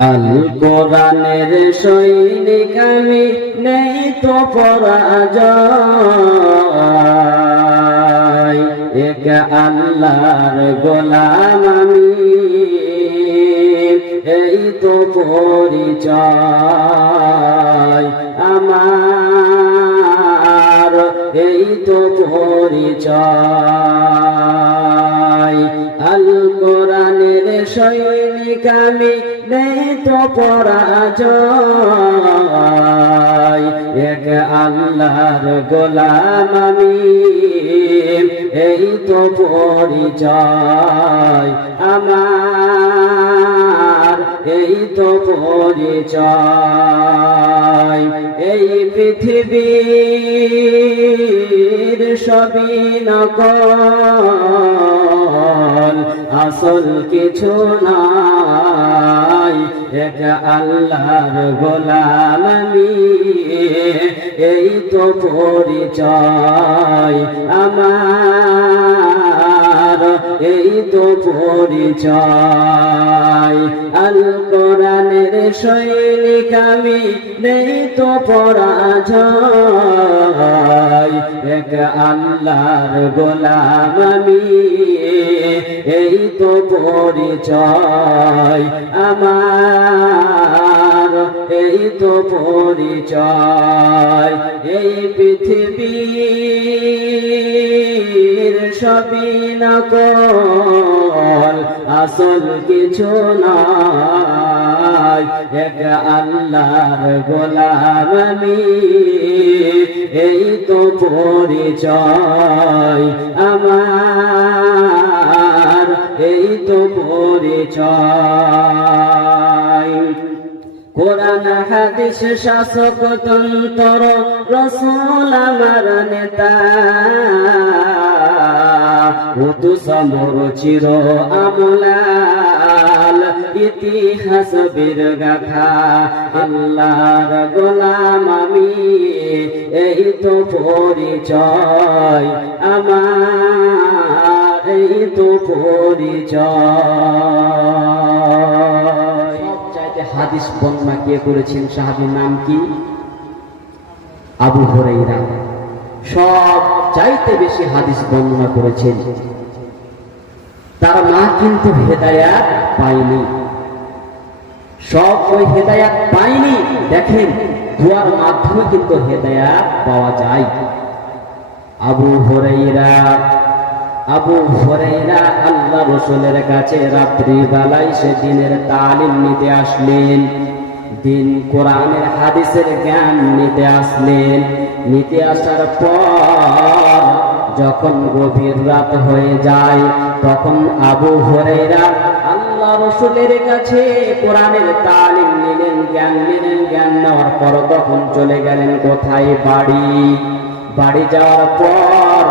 আল কোরআনের সৈনিক আমি, নেই তো পরাজয়, এক আল্লাহর গোলাম আমি, এই তো পরিচয় আমার, এই তো পরিচয়। আল কোরআনের সৈনিক আমি, নেই তো পরাজয়, এক আল্লাহর গোলাম আমি, এই তো পরিচয় আমার, এই তো পরিচয়। এই পৃথিবীর সবই নকল, আসল কিছু নাই, এক আল্লাহর গোলাম আমি, এই তো পরিচয় আমার, এই তো পরিচয়। আল কোরআনের সৈনিক আমি, নেই তো পরাজয়, এক আল্লাহর গোলাম আমি, এই তো পরিচয় আমার, এই তো পরিচয়। এই পৃথিবীর সবই নকল, আসল কিছু নয়, এক আল্লাহর গোলাম আমি, এই তো পরিচয় আমার, এই তো পরিচয়। কোরআন হাদিস শাসক তন্ত্র, রাসূল আমার নেতা, সমর চির আমলাল, ইতিহাস বীর গাথা, আল্লাহর গোলাম আমি, এই তো পরিচয় আমার, এই তো পরিচয়। সবচাইতে হাদিস বর্ণনা কে করেছেন? সাহাবীর নাম কি? আবু হুরায়রা। সব চাইতে বেশি হাদিস বর্ণনা করেছেন। তার মা কিন্তু হেদায়াত পায়নি, সব ওই হেদায়াত পায়নি। দেখেন, দোয়ার মাধ্যমে কিন্তু হেদায়াত পাওয়া যায়। আবু হুরায়রা আল্লাহ রাসূলের কাছে রাত্রি বেলায় সে দিনের তালিম নিতে আসলেন, দিন কোরআনের হাদিসের জ্ঞান নিতে আসলেন। নিতে আসার পর যখন গভীর রাত হয়ে যায়, তখন আবু হুরায়রা আল্লাহ রাসূলের কাছে কোরআনের তালিম নিলেন, জ্ঞান নিলেন। জ্ঞান নেওয়ার পর তখন চলে গেলেন কোথায়? বাড়ি যাওয়ার পর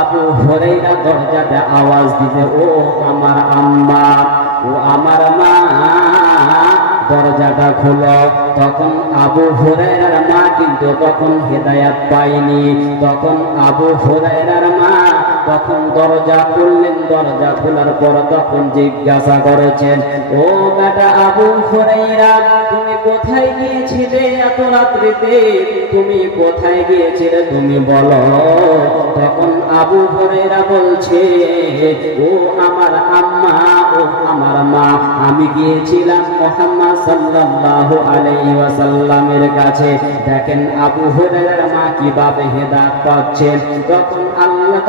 আবু হুরায়রা দরজাতে আওয়াজ দিতে, ও আমার আম্মা, ও আমার মা, দরজাটা খোলো। তখন আবু হুরায়রার মা কিন্তু তখন হেদায়াত পায়নি। তখন আবু হুরায়রার মা তখন দরজা খুললেন। দরজা খোলার পর তখন জিজ্ঞাসা করেছেন, ও বেটা আবু হুরায়রা, তুমি কোথায় গিয়েছিলে এত রাত্রিতে? তুমি কোথায় গিয়েছিলে তুমি বলো। তখন আবু হুরায়রা বলছে, ও আমার আম্মা, ও আমার মা, আমি গিয়েছিলাম মুহাম্মদ সাল্লাল্লাহু আলাইহি ওয়াসাল্লামের কাছে। দেখেন আবু হুরায়রার মা কিভাবে হেদায়েত পাচ্ছেন।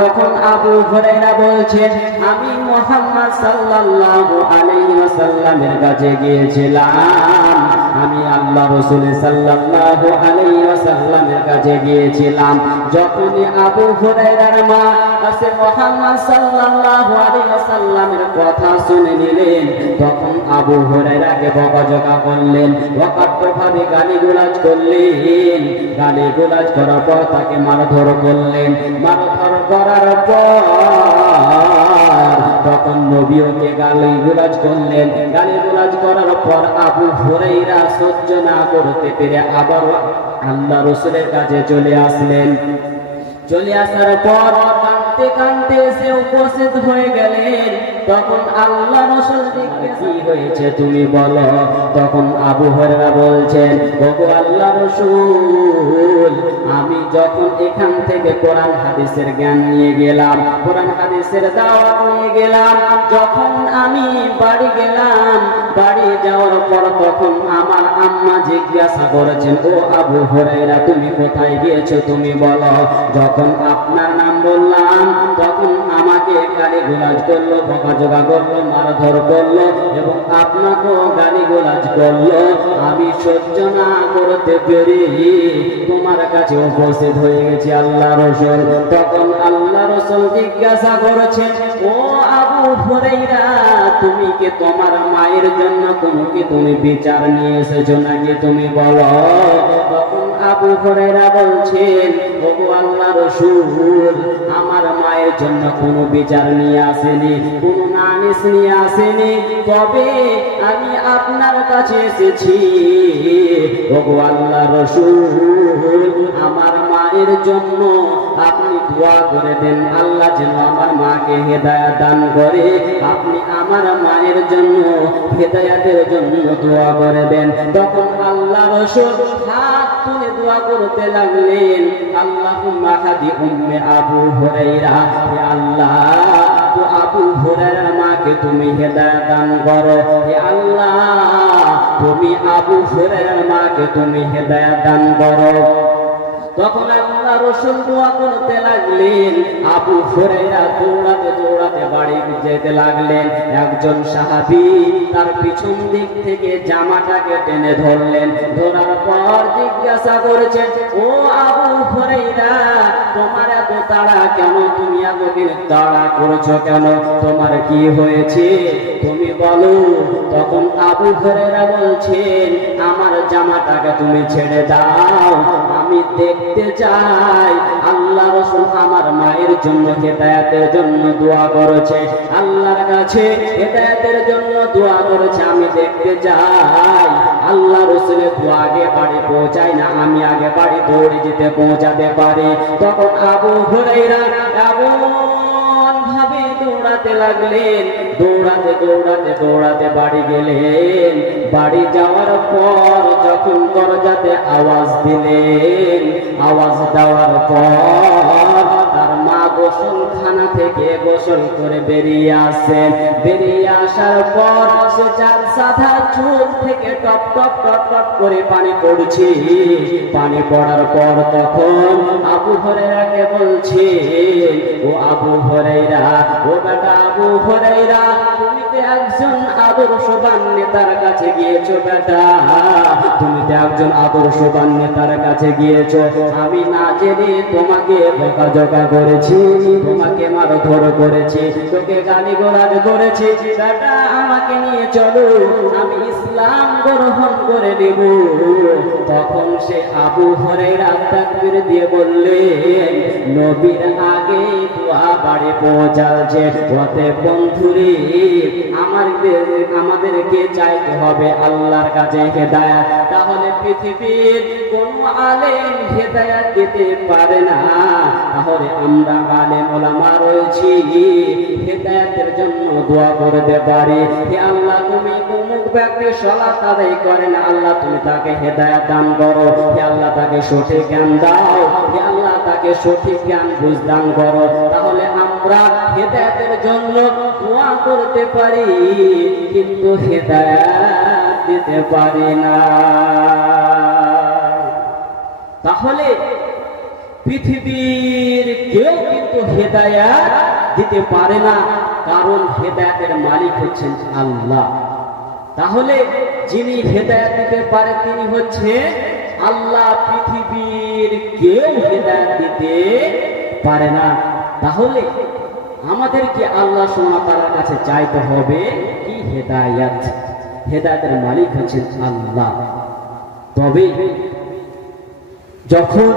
তখন আবু হুরায়রা বলছেন, আমি মুহাম্মদ সাল্লাল্লাহু আলাইহি ওয়াসাল্লামের কাছে গিয়েছিলাম, আমি আল্লাহ রাসূল সাল্লাল্লাহু আলাইহি ওয়াসাল্লামের কাছে গিয়েছিলাম। যখনই আবু হুরায়রার মা কাছে মুহাম্মদ সাল্লাল্লাহু আলাইহি ওয়াসাল্লামের কথা শুনে নিলেন, তখন আবু হুরায়রাকে বকাঝকা করলেন, অকথ্যভাবে গালিগালাজ করলেন। গালিগালাজ করার পর তাকে মারধর করলেন। মারধর করার পর তখন নবীকে গালিগালাজ করলেন। গালিগালাজ করার পর আবু হুরায়রা সহ্য না করতে পেরে আবার আল্লাহ রাসূলের কাছে চলে আসলেন। চলে আসার পর কাঁদতে কাঁদতে এসে উপস্থিত হয়ে গেলেন। তখন আল্লাহ রাসূল জিজ্ঞাসা, কি হয়েছে তুমি বলো। তখন আবু হুরায়রা বলছেন, ওগো আল্লাহ রাসূল, আমি যখন এখান থেকে কোরআন হাদিসের জ্ঞান নিয়ে গেলাম, কোরআন হাদিসের দাওয়াত নিয়ে গেলাম, যখন আমি বাড়ি গেলাম, বাড়ি যাওয়ার পর তখন আমার আম্মা জিজ্ঞাসা করেছেন, ও আবু হুরায়রা, তুমি কোথায় গিয়েছো তুমি বলো। যখন আপনার নাম বললাম তখন আমাকে গালিগালাজ করলো, বকাঝকা করলো, মারধর করলো এবং আপনাকেও গালিগালাজ করলো। আমি সহ্য না করতে পেরে তোমার কাছে উপস্থিত হয়ে গেছি আল্লাহ রাসূল। তখন আল্লাহ রাসূল জিজ্ঞাসা করেছেন, ও আবু হুরায়রা, তুমি কি তোমার মায়ের জন্য তুমি বিচার নিয়ে এসেছো নাকি তুমি বলো। তখন আবু হুরায়রা বলছেন, ওগো আল্লাহ রাসূল, আমার মায়ের জন্য কোনো বিচার নিয়ে আসেনি, কোনো নালিশ নিয়ে আসেনি, তবে আমি আপনার কাছে এসেছি। ওগো আল্লাহ রাসূল, আমার মায়ের জন্য আপনি দোয়া করে দেন, আল্লাহ যেন আমার মাকে হেদায়েত দান করে। আপনি আমার মায়ের জন্য হেদায়েতের জন্য দোয়া করে দেন। তখন আল্লাহ রাসূল হাত তুলে দোয়া করতে লাগলেন, আল্লাহুম্মা হাদি উম্মে আবু হুরায়রা, হে আল্লাহ, তো আবু হুরায়রার মাকে তুমি হেদায়েত দান করো। হে আল্লাহ, তুমি আবু হুরায়রার মাকে তুমি হেদায়েত দান করো। তখন আল্লাহ রাসূল দোয়া করতে লাগলেন। আবু হুরায়রা দৌড়াতে দৌড়াতে বাড়ি যেতে লাগলেন। একজন সাহাবী তার পিছন দিক থেকে জামাটাকে টেনে ধরলেন। ধরার পর জিজ্ঞাসা করেছেন, ও আবু হুরায়রা, তোমার এত তাড়া কেন? তুমি এতদিন তাড়া করেছো কেন? তোমার কি হয়েছে তুমি বলো। তখন আবু হুরায়রা বলছেন, আমার জামাটাকে তুমি ছেড়ে দাও, আমি দেখতে চাই আল্লাহ রাসূল আমার মায়ের জন্য হেদায়েতের জন্য দোয়া করেছে, আল্লাহর কাছে হেদায়েতের জন্য দোয়া করেছে, আমি দেখতে চাই। আল্লাহ রাসূলের দোয়া আগে বাড়ি পৌঁছায় না, আমি আগে বাড়ি দৌড়ে যেতে পৌঁছাতে পারি। তখন আবু হুরায়রা ভাবে দৌড়াতে লাগলেন। দৌড়াতে দৌড়াতে দৌড়াতে বাড়ি গেলেন। বাড়ি যাওয়ার পর যখন দরজাতে আওয়াজ দিলেন, আওয়াজ দেওয়ার পর তার মা গোসলখানা থেকে গোসল করে বেরিয়ে আসেন। বেরিয়ে আসার পর সে চার সাদা চোখ থেকে টপ টপ টপ টপ করে পানি পড়ছে। পানি পড়ার পর তখন আবু হুরায়রাকে বলছে, ও আবু হুরায়রা, ও বেটা আবু হুরায়রা, তুমি তো একজন আদর্শবান নেতার কাছে গিয়েছো বেটা, তুমি তো একজন আদর্শবান নেতার কাছে গিয়েছো। আমি না জেনে তোমাকে বকাঝকা করেছি, তোমাকে মারধর করেছি, তোকে গালিগালাজ করেছি, বেটা আমাকে নিয়ে চলো, আমি ইসলাম গ্রহণ করে নেব। তখন সে আবু হুরায়রা তাকবীর দিয়ে বললেন, নবীর আগে দোয়া বাড়ি পৌঁছাচ্ছে। ওতে বন্ধুরে, আমাদেরকে চাইতে হবে আল্লাহর কাছে হেদায়েত। তাহলে পৃথিবীর কোন আলেম হেদায়েত দিতে পারে না। তাহলে আমরা আলেম ওলামা রয়েছি, হেদায়েতের জন্য দোয়া করতে পারি। হে আল্লাহ, তুমি অমুক ব্যক্তি সালাত আদায় করে না, আল্লাহ তুমি তাকে হেদায়েত দান করো। হে আল্লাহ, তাকে সঠিক জ্ঞান দাও। হে আল্লাহ, তাকে সঠিক জ্ঞান বুঝ দান করো। তাহলে আমরা হেদায়েতের জন্য দোয়া করতে পারি, কিন্তু হেদায়েত দিতে পারি না। তাহলে পৃথিবীর কেউ কিন্তু হেদায়েত দিতে পারে না, কারণ হেদায়েতের মালিক হচ্ছেন আল্লাহ। তাহলে যিনি হেদায়েত দিতে পারে তিনি হচ্ছে আল্লাহ, পৃথিবীর কেউ হেদায়েত দিতে পারে না। তাহলে আমাদেরকে আল্লাহ সুবহানাহু ওয়া তাআলার কাছে চাইতে হবে কি হেদায়েত। হেদায়েতের মালিক হচ্ছেন আল্লাহ। তবে যখন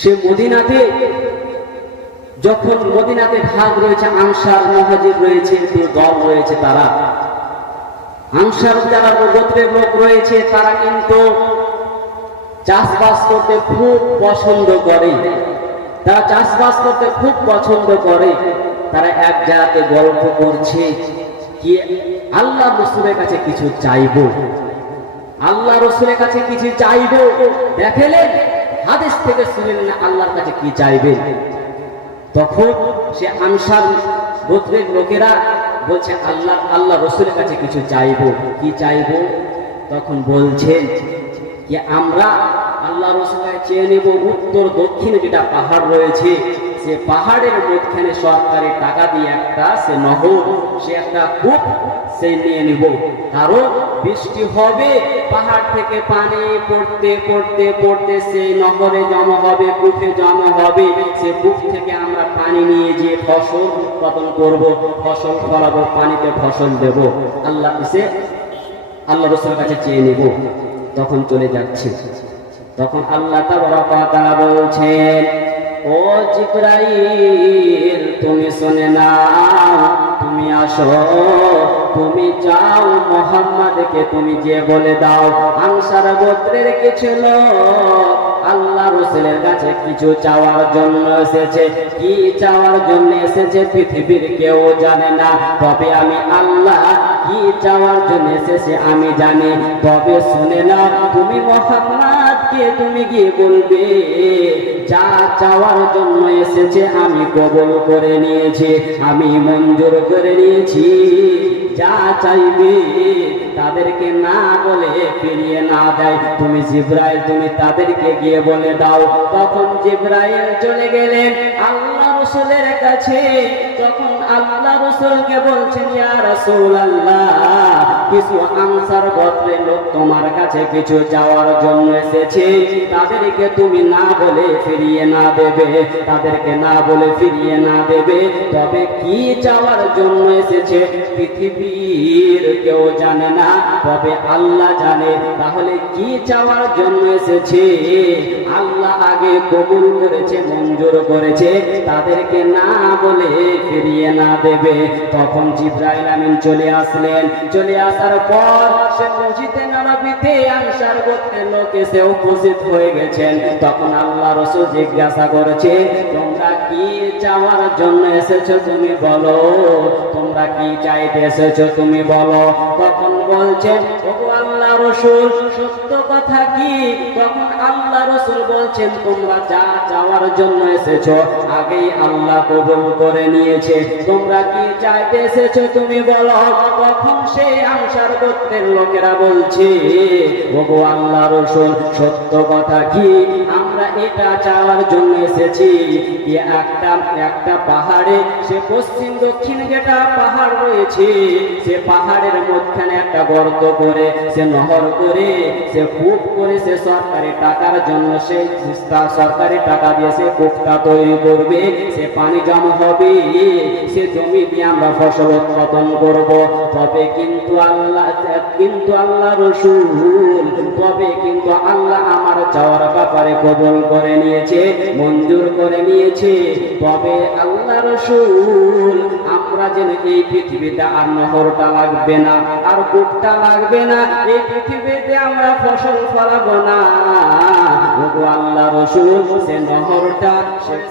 সে মদিনাতে ভাগ রয়েছে, আনসার মুহাজির রয়েছে, দল রয়েছে, তারা আনসার যারা গোত্রের লোক রয়েছে তারা কিন্তু চাষবাস করতে খুব পছন্দ করে। তারা চাষবাস করতে খুব পছন্দ করে। তারা এক জায়গাতে গল্প করছে কি আল্লাহ রসুলের কাছে কিছু চাইবো, আল্লাহ রসুলের কাছে কিছু চাইবো। দেখলেন হাদিস থেকে শুনলেন আল্লাহর কাছে কি চাইবে। তখন সে আনসার গোত্রের লোকেরা বলছে আল্লাহ রসুলের কাছে কিছু চাইবো। কি চাইবো? তখন বলছেন যে আমরা আল্লাহ রসুলের চেয়ে নেব উত্তর দক্ষিণে যেটা পাহাড় রয়েছে, সে পাহাড়ের মধ্যখানে সরকারি টাকা দিয়ে একটা সে নহর, সে একটা কূপ সে নিয়ে নিব। কারণ বৃষ্টি হবে, পাহাড় থেকে পানি পড়তে পড়তে পড়তে সেই নহরে জমা হবে, কূপে জমা হবে। সে কূপ থেকে আমরা পানি নিয়ে গিয়ে ফসল উৎপাদন করব, ফসল ফলাবো, পানিতে ফসল দেব। আল্লাহ রসুলের কাছে চেয়ে নেব। তখন চলে যাচ্ছে। তখন আল্লাহ তাআলা বলছেন, ও জিবরাইল তুমি শুনে নাও, তুমি আসো, তুমি যাও মুহাম্মদকে তুমি যে বলে দাও আনসার গোত্রের কিছু লোক আল্লাহ রসুলের কাছে কিছু চাওয়ার জন্য এসেছে। কি চাওয়ার জন্য এসেছে পৃথিবীর কেউ জানে না, তবে আমি আল্লাহ কি চাওয়ার জন্য এসেছে আমি জানি। তবে শুনে নাও, তুমি মুহাম্মদকে তুমি গিয়ে বলবে যা চাওয়ার জন্য এসেছে আমি কবুল করে নিয়েছি, আমি মঞ্জুর করে নিয়েছি। যা চাইবে তাদেরকে না বলে ফিরিয়ে না দেয়। তুমি জিবরাইল তুমি তাদেরকে গিয়ে বলে দাও। তখন জিবরাইল চলে গেলেন আল্লাহ রসুলের কাছে। তখন আল্লাহ রসুলকে বলছেন, ইয়া রাসূলুল্লাহ, কিছু আনসার গোত্রের লোক তোমার কাছে কিছু চাওয়ার জন্য এসেছে, তাদেরকে তুমি না বলে ফিরিয়ে না দেবে, তাদেরকে না বলে ফিরিয়ে না দেবে। তবে কি চাওয়ার জন্য এসেছে পৃথিবীর কেউ জানে না, তবে আল্লাহ জানে। তাহলে কি চাওয়ার জন্য এসেছে আল্লাহ আগে কবুল করেছে, মঞ্জুর করেছে, তাদেরকে না বলে ফিরিয়ে না দেবে। তখন জিবরাইল আমিন চলে আসলেন। চলে আসার পর সে মসজিদে নববীতে আনসার গোত্রের লোক এসে উপস্থিত হয়ে গেছেন। তখন আল্লাহ রাসূল জিজ্ঞাসা করেছে, তোমরা কি চাওয়ার জন্য এসেছো তুমি বলো, তোমরা কি চাইতে এসেছো তুমি বলো। তখন বলছেন, ওগো আল্লাহ রাসূল সত্য কথা কি? তখন আল্লাহ রাসূল বলছেন, তোমরা যা চাওয়ার জন্য এসেছো আগেই আল্লাহ কবুল করে নিয়েছে, তোমরা কি চাইতে এসেছো তুমি বলো। তখন সেই আনসার গোত্রের লোকেরা বলছে, ওগো আল্লাহ রাসূল সত্য কথা কি? আমরা এটা চাওয়ার জন্য এসেছি যে একটা পাহাড়ে, সে পশ্চিম দক্ষিণ যেটা পাহাড় রয়েছে, সে পাহাড়ের মধ্যখানে একটা গর্ত করে, সে নহর করে, সে কূপ করে, সে সরকারি টাকার জন্য সে সরকারি টাকা দিয়ে সে কূপটা তৈরি করবে, সে পানি জমা হবে, সে জমি দিয়ে আমরা ফসল উৎপাদন করব। তবে কিন্তু আল্লাহ রাসূল, তবে কিন্তু আল্লাহ আমার চাওয়ার ব্যাপারে কবুল করে নিয়েছে, মঞ্জুর করে নিয়েছে। তবে আল্লাহ রাসূল আমরা যেন এই পৃথিবীতে আর নহরটা লাগবে না, আর কূপটা লাগবে না, এই পৃথিবীতে আমরা ফসল ফলাবো না। ওগো আল্লাহ রাসূল সে নহরটা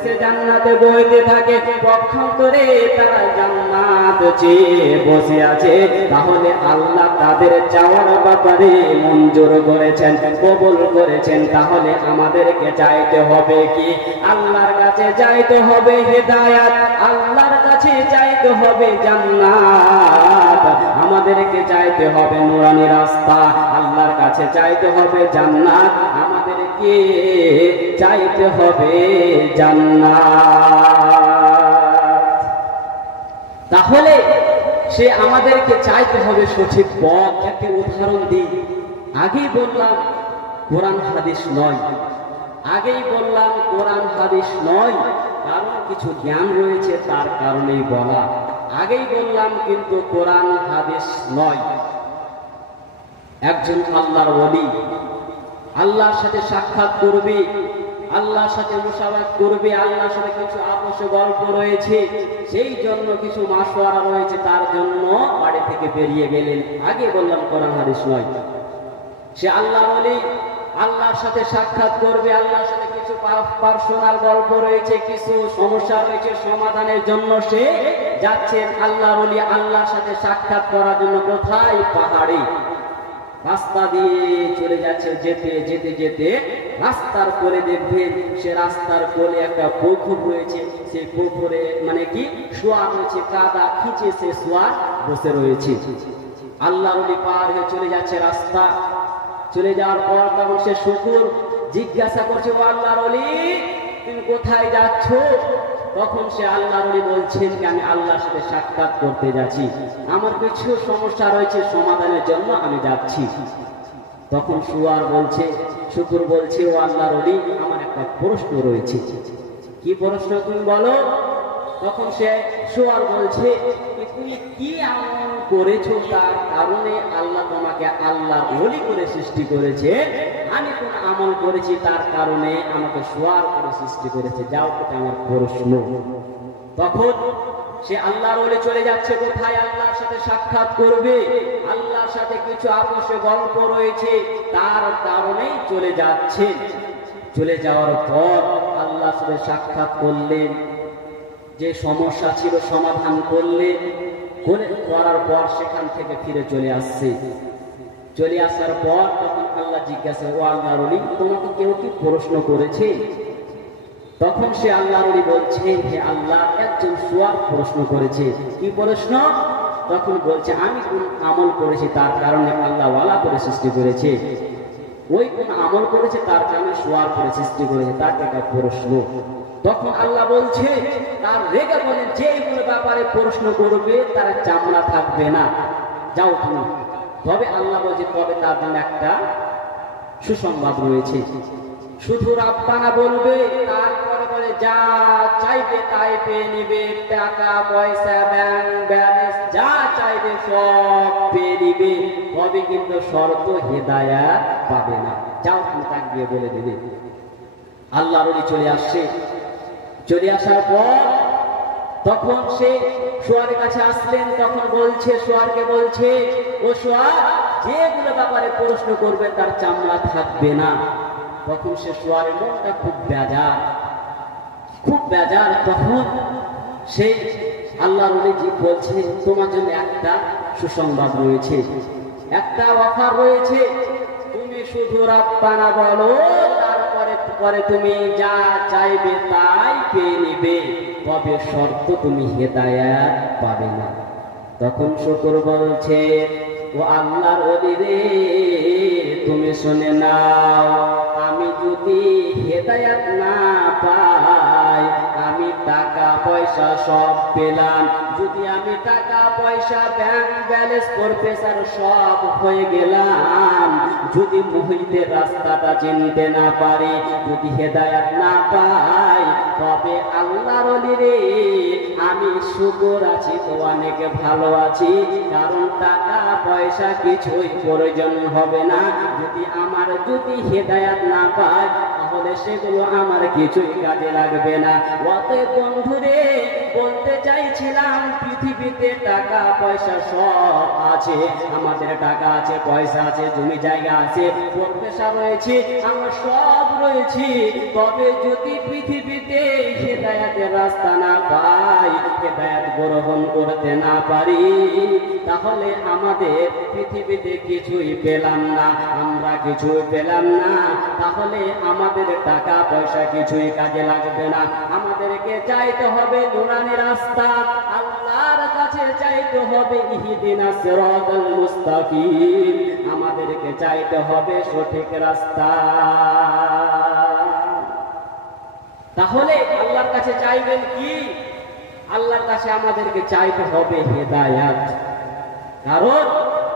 সে জান্নাতে বইতে থাকে, পক্ষান্তরে তারা জান্নাত চেয়ে বসে আছে। তাহলে আল্লাহ তাদের চাওয়ার ব্যাপারে মঞ্জুর করেছেন, কবুল করেছেন। তাহলে আমাদেরকে চাইতে হবে কি? আল্লাহর কাছে চাইতে হবে হেদায়েত, আল্লাহর কাছে চাইতে হবে জান্নাত, আমাদেরকে চাইতে হবে নূরানি রাস্তা, আল্লাহর কাছে চাইতে হবে জান্নাত, আমাদেরকে চাইতে হবে জান্নাত। তাহলে সে আমাদেরকে চাইতে হবে সঠিক পথ। একটা উদাহরণ দিই, আগেই বললাম কোরআন হাদিস নয়, আগেই বললাম কোরআন হাদিস নয়, কারণ কিছু জ্ঞান রয়েছে তার কারণেই বলা। আগেই বললাম কিন্তু কোরআন হাদিস নয়। একজন আল্লাহর ওলি আল্লাহর সাথে সাক্ষাৎ করবে, আল্লাহর সাথে মুসাফাত করবে, আল্লাহর সাথে কিছু আপস গল্প রয়েছে, সেই জন্য কিছু মাশওয়ারা রয়েছে, তার জন্য বাড়ি থেকে বেরিয়ে গেলেন। আগে বললাম কোরআন হাদিস নয়। সে আল্লাহর ওলি আল্লাহর সাথে সাক্ষাৎ করবে, আল্লাহর সাথে কিছু পার্সোনাল গল্প রয়েছে, কিছু সমস্যা রয়েছে, সমাধানের জন্য সে যাচ্ছেন আল্লাহর ওলি আল্লাহর সাথে সাক্ষাৎ করার জন্য। কোথায়? পাহাড়ে রাস্তা দিয়ে চলে যাচ্ছে। যেতে যেতে যেতে রাস্তার কোলে দেখবেন সে রাস্তার কোলে একটা পুকুর রয়েছে। সেই পুকুরে মানে কি শোয়া রয়েছে, কাদা খিচে সে শোয়া বসে রয়েছে। আল্লাহর ওলি পার হয়ে চলে যাচ্ছে রাস্তা। চলে যাওয়ার পর তখন সে শুকুর জিজ্ঞাসা করছে, ও আল্লাহর ওলি তুমি কোথায় যাচ্ছ? তখন সে আল্লাহর ওলি বলছেন যে আমি আল্লাহর সাথে সাক্ষাৎ করতে যাচ্ছি, আমার কিছু সমস্যা রয়েছে, সমাধানের জন্য আমি যাচ্ছি। তখন শুয়ার বলছে, শুকুর বলছে, ও আল্লাহর ওলি আমার একটা প্রশ্ন রয়েছে। কি প্রশ্ন তুমি বলো? তখন সে শুয়ার বলছে, তুমি কি আমল করেছো তার কারণে আল্লাহ তোমাকে আল্লাহর ওলি করে সৃষ্টি করেছে? আমি কোন আমল করেছি তার কারণে আমাকে শুয়ার করে সৃষ্টি করেছে? যাও, এটা আমার প্রশ্ন। তখন সে আল্লাহর ওলি চলে যাচ্ছে কোথায়? আল্লাহর সাথে সাক্ষাৎ করবে। আল্লাহর সাথে কিছু আপসে গল্প রয়েছে, তার কারণেই চলে যাচ্ছে। চলে যাওয়ার পর আল্লাহর সাথে সাক্ষাৎ করলেন, যে সমস্যা ছিল সমাধান করলেন, করার পর সেখান থেকে ফিরে চলে আসছে। চলে আসার পর তখন আল্লাহ জিজ্ঞাসা, ও আল্লাহর ওলি তোমাকে কেউ কি প্রশ্ন করেছে? তখন সে আল্লাহর ওলি বলছে, হে আল্লাহ একজন শুয়ার প্রশ্ন করেছে। কি প্রশ্ন? তখন বলছে, আমি কোন আমল করেছি তার কারণে আল্লাহ ওয়ালা করে সৃষ্টি করেছে। ওই কোন আমল করেছে তার কারণে শুয়ার করে সৃষ্টি করেছে, তার একটা প্রশ্ন। তখন আল্লাহ বলছে, তার রেগে বলেন যে এইগুলো ব্যাপারে প্রশ্ন করবে তার চামড়া থাকবে না, যাও তুমি। তবে আল্লাহ বলছে, তবে তার জন্য একটা সুসংবাদ রয়েছে। শুধু রাব্বানা বলবে, তারপরে বলে যা চাইবে তাই পেয়ে নিবে, টাকা পয়সা ব্যাংক ব্যালেন্স যা চাইবে সব পেয়ে নিবে, তবে কিন্তু শর্ত হেদায়াত পাবে না। যাও তুমি তাকে গিয়ে বলে দেবে। আল্লাহর ওলি চলে আসছে। চলে আসার পর তখন সে শুয়ারের কাছে আসলেন। তখন বলছে, শুয়ারকে বলছে, ও শুয়ার যেগুলো ব্যাপারে প্রশ্ন করবে তার চামড়া থাকবে না। তখন সে শুয়ারের মনটা খুব বেজার, খুব বেজার। তখন সে আল্লাহর ওলি বলছে, তোমার জন্য একটা সুসংবাদ রয়েছে, একটা অফার রয়েছে। তুমি শুধু রাব্বানা বলো, পরে তুমি যা চাইবে তাই পেয়ে নিবে, তবে শর্ত তুমি হেদায়াত পাবে না। তখন শুকর বলছে, ও আল্লাহর ওলি রে তুমি শুনে নাও, আমি যদি হেদায়াত না পাই, আমি টাকা পয়সা সব পেলাম, যদি আমি টাকা পয়সা ব্যাংক ব্যালেন্স প্রফেসর সব হয়ে গেলাম, যদি মুহিতের রাস্তাটা চিনতে না পারি, যদি হেদায়াত না পাই, তবে আল্লাহর ওলি রে আমি শুকর আছি তো অনেক ভালো আছি, কারণ টাকা পয়সা কিছুই প্রয়োজন হবে না। যদি হেদায়াত না পাই, তাহলে সেগুলো আমার কিছুই কাজে লাগবে না। অতএব বন্ধুরে বলতে চাইছিলাম, পৃথিবীতে টাকা পয়সা সব আছে, আমাদের টাকা আছে, পয়সা আছে, জমি জায়গা আছে, প্রফেসর রয়েছে, আমরা সব রয়েছি, তবে যদি পৃথিবীতে হেদায়াতের রাস্তা না পাই, হেদায়াত গ্রহণ করতে না পারি, তাহলে আমাদের পৃথিবীতে কিছুই পেলাম না, আমরা কিছুই পেলাম না, তাহলে আমাদের টাকা পয়সা কিছুই কাজে লাগবে না। আমাদেরকে চাইতে হবে নুরানি রাস্তা, আল্লাহর কাছে চাইতে হবে ইহদিনাস সিরাতাল মুস্তাকিম, আমাদেরকে চাইতে হবে সঠিক রাস্তা। তাহলে আল্লাহর কাছে চাইবেন কি? আল্লাহর কাছে আমাদেরকে চাইতে হবে হেদায়াত। কারণ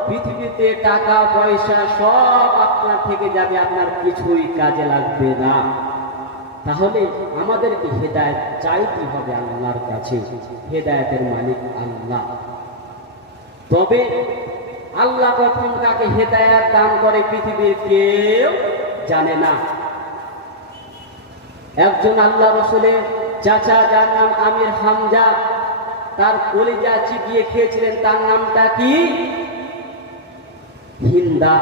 পৃথিবীতে টাকা পয়সা সব আপনার থেকে যাবে, আপনার কিছুই কাজে লাগবে না। তাহলে আমাদেরকে হেদায়েত চাইতে হবে আল্লাহর কাছে, হেদায়েতের মালিক আল্লাহ। তবে আল্লাহ কখন কাকে হেদায়েত দান করে পৃথিবীর কেউ জানে না। একজন আল্লাহ রাসূলের চাচা, যার নাম আমির হামজা, তার কলিজা চিবিয়ে খেয়েছিলেন, তার নামটা কি? হিন্দা।